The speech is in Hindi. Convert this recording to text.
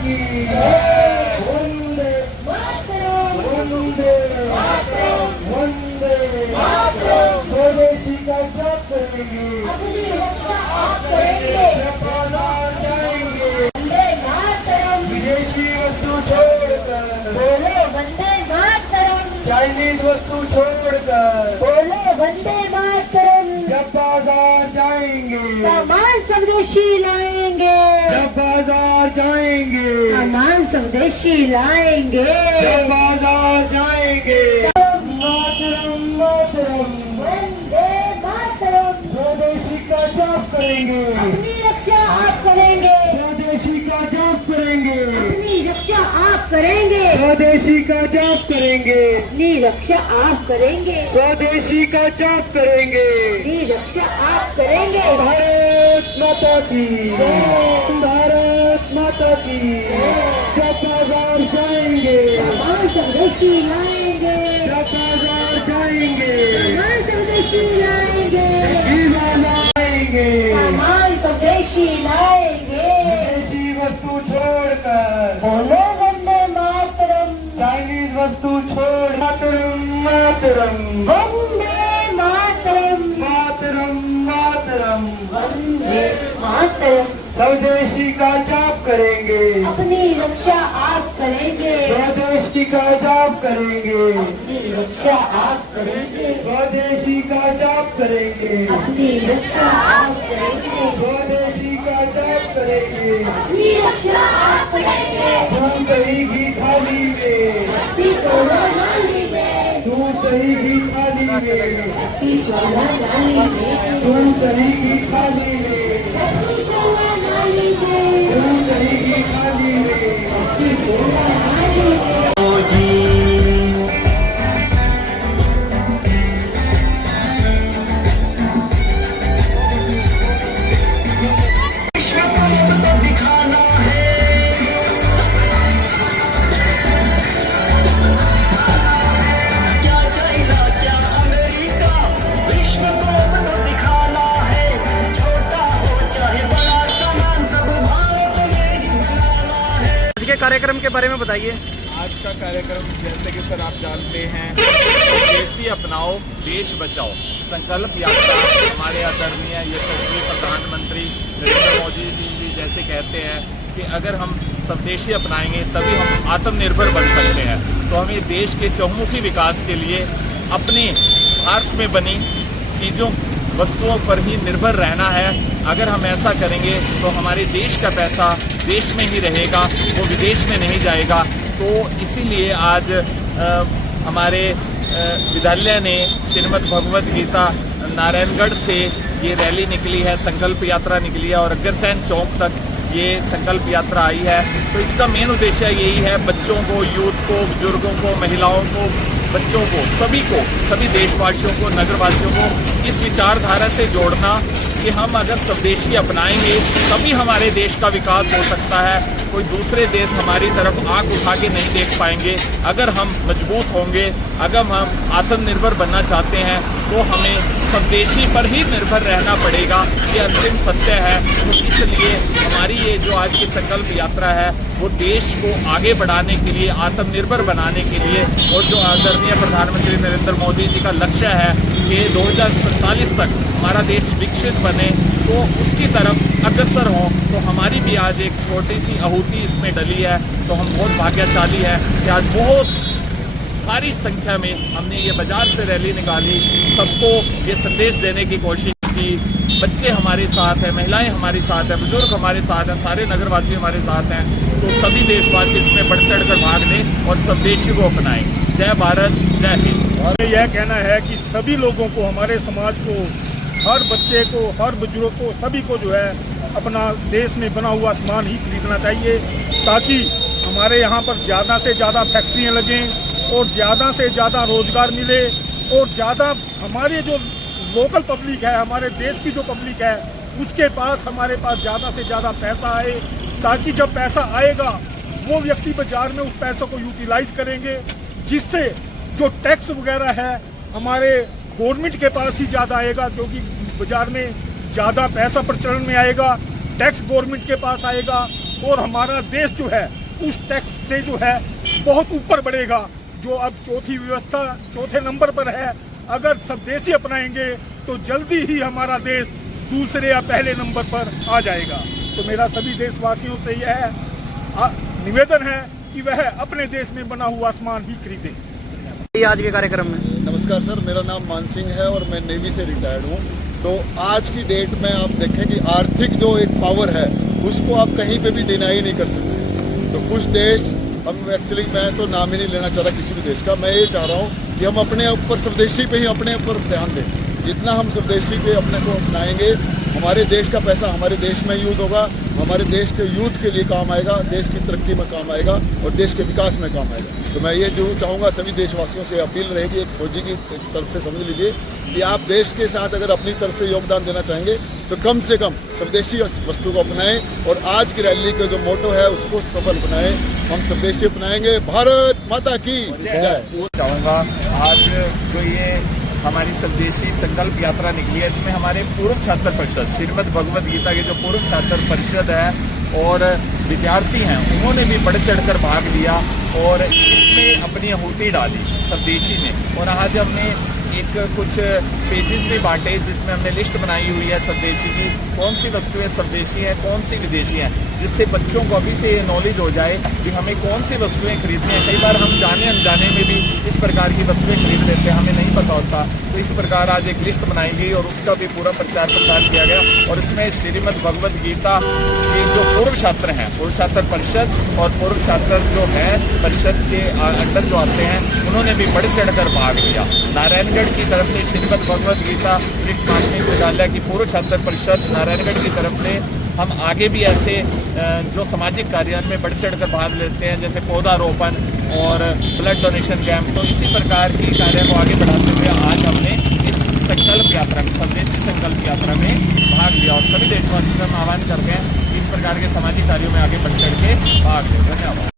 की वंदे वंदे वंदे स्वदेशी का जप करेंगे, बाजार जाएंगे, विदेशी वस्तु छोड़कर, वंदे मातरम, चाइनीज वस्तु छोड़कर, बोलो वंदे मातरम। जब बाजार जाएंगे, सामान स्वदेशी लाएंगे, जब बाजार जाएंगे, सामान स्वदेशी लाएंगे, जब बाजार जाएंगे। मातरम मातरम वंदे मातरम। स्वदेशी का जाप करेंगे, अपनी रक्षा आप करेंगे, स्वदेशी का जाप करेंगे, अपनी रक्षा आप करेंगे, स्वदेशी का जाप करेंगे, अपनी रक्षा आप करेंगे, स्वदेशी का जाप करेंगे। अपनी रक्षा आप करेंगे। भारत माता की भारत माता की। जब बाजार जाएंगे, सामान स्वदेशी लाएंगे, जब बाजार जाएंगे, सामान स्वदेशी लाएंगे, बाजार आएंगे, सामान स्वदेशी लाएंगे। विदेशी वस्तु छोड़कर, बोलो वंदे मातरम, चाइनीज वस्तु छोड़, मातरम मातरम वंदे मातरम, मातरम मातरम। वंदे मातरम। स्वदेशी का जाप करेंगे, अपनी रक्षा आप करेंगे, स्वदेशी का जाप करेंगे, अपनी रक्षा आप करेंगे, स्वदेशी का जाप करेंगे, अपनी रक्षा आप करेंगे, स्वदेशी का जाप करेंगे। अपनी रक्षा आप करेंगे। दूध दही घी थाली में, अपनी चोला डाली में, दूध दही घी थाली में, अपनी चोला डाली में, दूध दही घी थाली में, अपनी चोला डाली में, दूध दही घी थाली में। अपनी चोला डाली में। कार्यक्रम के बारे में बताइए। आज का कार्यक्रम जैसे कि सर आप जानते हैं, स्वदेशी अपनाओ देश बचाओ संकल्प यात्रा हमारे आदरणीय यशस्वी प्रधानमंत्री नरेंद्र मोदी जी जैसे कहते हैं कि अगर हम स्वदेशी अपनाएंगे तभी हम आत्मनिर्भर बन सकते हैं। तो हमें देश के चहुमुखी विकास के लिए अपने भारत में बनी चीज़ों वस्तुओं पर ही निर्भर रहना है। अगर हम ऐसा करेंगे तो हमारे देश का पैसा देश में ही रहेगा, वो विदेश में नहीं जाएगा। तो इसीलिए आज हमारे विद्यालय ने श्रीमद् भगवत गीता नारायणगढ़ से ये रैली निकली है, संकल्प यात्रा निकली है और अग्रसेन चौक तक ये संकल्प यात्रा आई है। तो इसका मेन उद्देश्य यही है बच्चों को, यूथ को, बुजुर्गों को, महिलाओं को, बच्चों को, सभी देशवासियों को, नगरवासियों को इस विचारधारा से जोड़ना कि हम अगर स्वदेशी अपनाएंगे तभी हमारे देश का विकास हो सकता है। कोई दूसरे देश हमारी तरफ आंख उठा के नहीं देख पाएंगे। अगर हम मजबूत होंगे, अगर हम आत्मनिर्भर बनना चाहते हैं तो हमें स्वदेशी पर ही निर्भर रहना पड़ेगा। ये अंतिम सत्य है। तो इसलिए हमारी ये जो आज की संकल्प यात्रा है वो देश को आगे बढ़ाने के लिए, आत्मनिर्भर बनाने के लिए, और जो आदरणीय प्रधानमंत्री नरेंद्र मोदी जी का लक्ष्य है कि 2047 तक हमारा देश विकसित बने, तो उसकी तरफ अग्रसर हों। तो हमारी भी आज एक छोटी सी आहुति इसमें डली है। तो हम बहुत भाग्यशाली हैं कि आज बहुत भारी संख्या में हमने ये बाजार से रैली निकाली, सबको ये संदेश देने की कोशिश की। बच्चे हमारे साथ हैं, महिलाएं हमारे साथ हैं, बुजुर्ग हमारे साथ हैं, सारे नगरवासी हमारे साथ हैं। तो सभी देशवासी इसमें बढ़ चढ़ कर भाग लें और स्वदेशी को अपनाएं। जय भारत, जय हिंद। और यह कहना है कि सभी लोगों को, हमारे समाज को, हर बच्चे को, हर बुजुर्ग को, सभी को जो है अपना देश में बना हुआ सामान ही खरीदना चाहिए, ताकि हमारे यहाँ पर ज़्यादा से ज़्यादा फैक्ट्रियाँ लगें और ज़्यादा से ज़्यादा रोज़गार मिले और ज़्यादा हमारे जो लोकल पब्लिक है, हमारे देश की जो पब्लिक है, उसके पास हमारे पास ज़्यादा से ज़्यादा पैसा आए, ताकि जब पैसा आएगा वो व्यक्ति बाजार में उस पैसों को यूटिलाइज करेंगे, जिससे जो टैक्स वगैरह है हमारे गवर्नमेंट के पास ही ज़्यादा आएगा, क्योंकि बाजार में ज़्यादा पैसा प्रचलन में आएगा, टैक्स गवर्नमेंट के पास आएगा और हमारा देश जो है उस टैक्स से जो है बहुत ऊपर बढ़ेगा। जो अब चौथी व्यवस्था चौथे नंबर पर है, अगर स्वदेशी अपनाएंगे तो जल्दी ही हमारा देश दूसरे या पहले नंबर पर आ जाएगा। तो मेरा सभी देशवासियों से यह निवेदन है कि वह अपने देश में बना हुआ सामान ही खरीदें। आज के कार्यक्रम में नमस्कार सर, मेरा नाम मान सिंह है और मैं नेवी से रिटायर्ड हूँ। तो आज की डेट में आप देखें कि आर्थिक जो एक पावर है उसको आप कहीं पे भी डिनाई नहीं कर सकते। तो कुछ देश, हम एक्चुअली मैं तो नाम ही नहीं लेना चाह रहा किसी भी देश का, मैं ये चाह रहा हूँ कि हम अपने ऊपर स्वदेशी पे ही अपने ऊपर ध्यान दें। जितना हम स्वदेशी पे अपने को अपनाएंगे, हमारे देश का पैसा हमारे देश में यूज़ होगा, हमारे देश के यूथ के लिए काम आएगा, देश की तरक्की में काम आएगा और देश के विकास में काम आएगा। तो मैं ये जरूर चाहूँगा, सभी देशवासियों से अपील रहेगी, एक फौजी की तरफ से समझ लीजिए कि आप देश के साथ अगर अपनी तरफ से योगदान देना चाहेंगे तो कम से कम स्वदेशी वस्तु को अपनाएं और आज की रैली का जो मोटो है उसको सफल बनाएं। हम स्वदेशी अपनाएंगे। भारत माता की जय। चाहूँगा आज जो ये हमारी स्वदेशी संकल्प यात्रा निकली है, इसमें हमारे पूर्व छात्र परिषद, श्रीमद् भगवद गीता के जो पूर्व छात्र परिषद है और विद्यार्थी हैं, उन्होंने भी बढ़ चढ़कर भाग लिया और इसमें अपनी आहुति डाली स्वदेशी में। और आज हमने एक कुछ पेजेस भी बांटे जिसमें हमने लिस्ट बनाई हुई है स्वदेशी की, कौन सी वस्तुएं स्वदेशी हैं, कौन सी विदेशी हैं, जिससे बच्चों को अभी से नॉलेज हो जाए कि हमें कौन सी वस्तुएं खरीदनी हैं। कई बार हम जाने अनजाने में भी इस प्रकार की वस्तुएं खरीद लेते हैं, हमें नहीं पता होता। तो इस प्रकार आज एक लिस्ट बनाई गई और उसका भी पूरा प्रचार प्रसार किया गया। और इसमें श्रीमद् भगवद गीता के जो पूर्व छात्र हैं, पूर्व छात्र परिषद और पूर्व छात्र जो है परिषद के अंडर जो आते हैं, उन्होंने भी बढ़ चढ़कर भाग लिया। नारायणगढ़ की तरफ से श्रीमद् भगवद गीता माध्यमिक विद्यालय की पूर्व छात्र परिषद नारायणगढ़ की तरफ से हम आगे भी ऐसे जो सामाजिक कार्य में बढ़ चढ़कर भाग लेते हैं, जैसे पौधारोपण और ब्लड डोनेशन कैंप, तो इसी प्रकार की कार्य को आगे बढ़ाते हुए आज हमने इस संकल्प यात्रा में, स्वदेशी संकल्प यात्रा में भाग लिया। और सभी देशवासियों का हम आह्वान करते हैं इस प्रकार के सामाजिक कार्यों में आगे बढ़ चढ़ के भाग लें। धन्यवाद।